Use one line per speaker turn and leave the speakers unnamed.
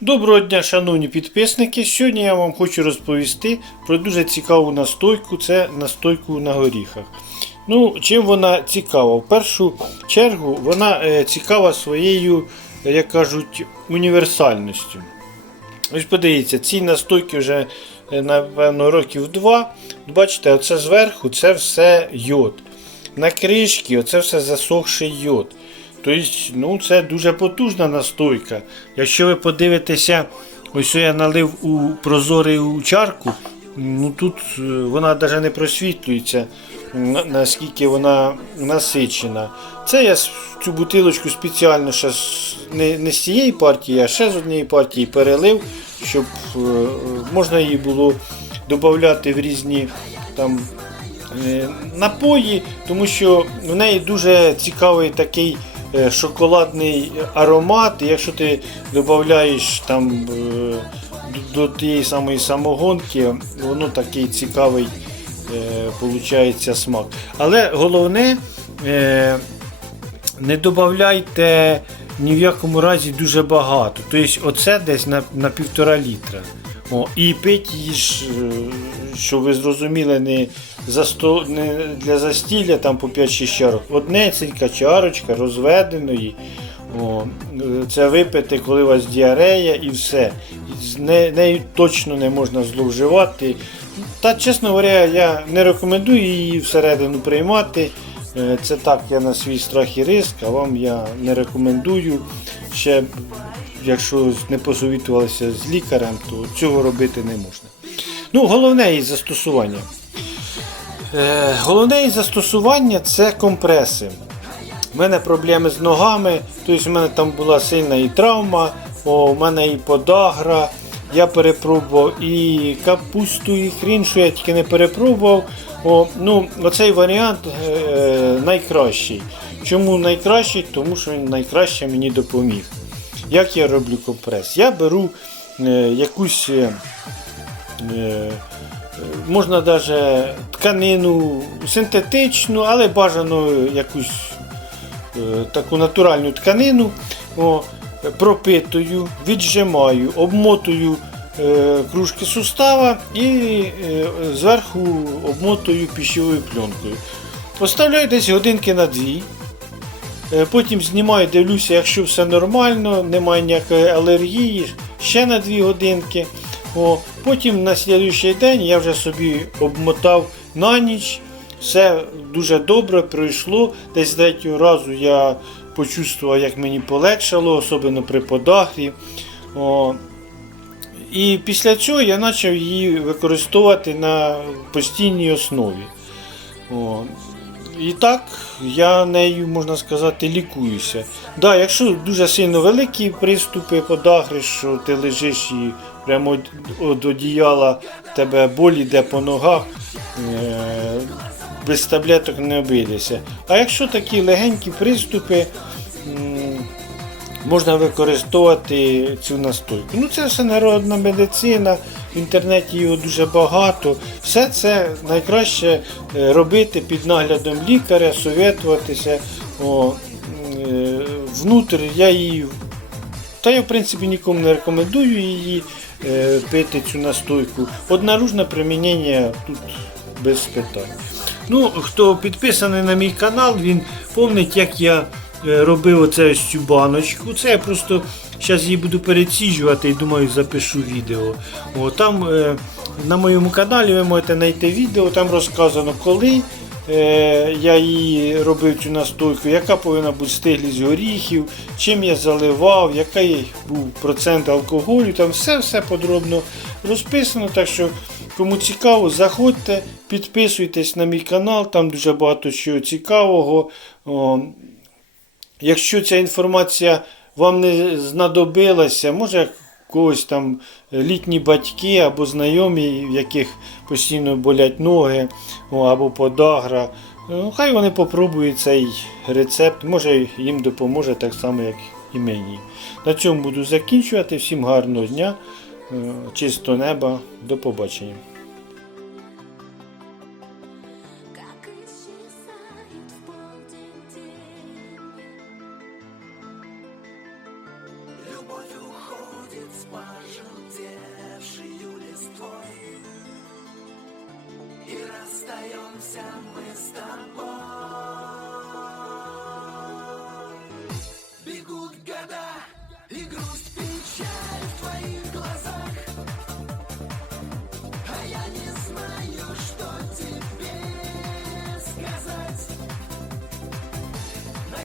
Доброго дня, шановні підписники. Сьогодні я вам хочу розповісти про дуже цікаву настойку. Це настойку на горіхах. Ну, чим вона цікава? В першу чергу вона е, цікава своєю, як кажуть, універсальністю. Ось подивіться, ці настойки вже, е, напевно, років два. Бачите, оце зверху це все йод. На кришці оце все засохший йод. Тобто, ну, це дуже потужна настойка. Якщо ви подивитеся, ось я налив у прозорий чарку, ну тут е, вона навіть не просвітлюється, наскільки вона насичена. Це я цю бутилочку спеціально ще не, не з цієї партії, а ще з однієї партії перелив, щоб е, можна її було додати в різні там е, напої, тому що в неї дуже цікавий такий шоколадний аромат. Якщо ти додаєш там е, до тієї самої самогонки, воно такий цікавий е, получається смак. Але головне, е, не додавайте ні в якому разі дуже багато. Тобто оце десь на півтора літра. О, і пить її ж, е, щоб ви зрозуміли, не, за сто, не для застілля там по 5-6 чарок. Однесенька чарочка розведеної. О, це випити, коли у вас діарея і все. З не- нею точно не можна зловживати. Та, чесно говоря, я не рекомендую її всередину приймати. Е, Це так, я на свій страх і риск, а вам я не рекомендую. Ще, якщо не посовітувалися з лікарем, то цього робити не можна. Ну, головне її застосування. Е, Головне її застосування це компреси. У мене проблеми з ногами, тобто у мене там була сильна і травма, у мене і подагра. Я перепробував і капусту, і хрін, що я тільки не перепробував. О, ну, оцей варіант е, найкращий. Чому найкращий? Тому що він найкраще мені допоміг. Як я роблю компрес? Я беру е, якусь. Е, е, можна навіть тканину синтетичну, але бажано якусь е, таку натуральну тканину. О, пропитую, віджимаю, обмотую е, кружки сустава і е, зверху обмотую пищовою пленкою. Поставляю десь годинки на дві. Е, Потім знімаю, дивлюся, якщо все нормально, немає ніякої алергії, ще на 2 годинки. О, потім на слідуючий день я вже собі обмотав на ніч. Все дуже добре пройшло. Десь третього разу я почувствував, як мені полегшало, особливо при подагрі. О, і після цього я почав її використовувати на постійній основі. О, і так я нею, можна сказати, лікуюся. Да, якщо дуже сильно великі приступи подагри, що ти лежиш і прямо від одіяла тебе боль іде по ногах, е, без таблеток не обійдешся. А якщо такі легенькі приступи, можна використовувати цю настойку. Ну це все народна медицина, в інтернеті його дуже багато. Все це найкраще е, робити під наглядом лікаря, совєтуватися. О, е, внутрі я її. Та я в принципі нікому не рекомендую її е, пити цю настойку. Одноружне примінення тут без питань. Ну, хто підписаний на мій канал, він пам'ятає, як я робив оце ось цю баночку. Це я просто зараз її буду переціжувати і думаю запишу відео. О, там е, на моєму каналі ви можете знайти відео, там розказано, коли е, я її робив цю настойку, яка повинна бути стиглість горіхів, чим я заливав, який був процент алкоголю, там все-все подробно розписано. Так що, кому цікаво, заходьте, підписуйтесь на мій канал, там дуже багато чого цікавого. Якщо ця інформація вам не знадобилася, може когось там літні батьки або знайомі, в яких постійно болять ноги або подагра, ну, хай вони попробують цей рецепт, може їм допоможе так само, як і мені. На цьому буду закінчувати. Всім гарного дня, е, чисто неба, до побачення.
Любовь уходит с пожелтевшей листвой И расстаемся мы с тобой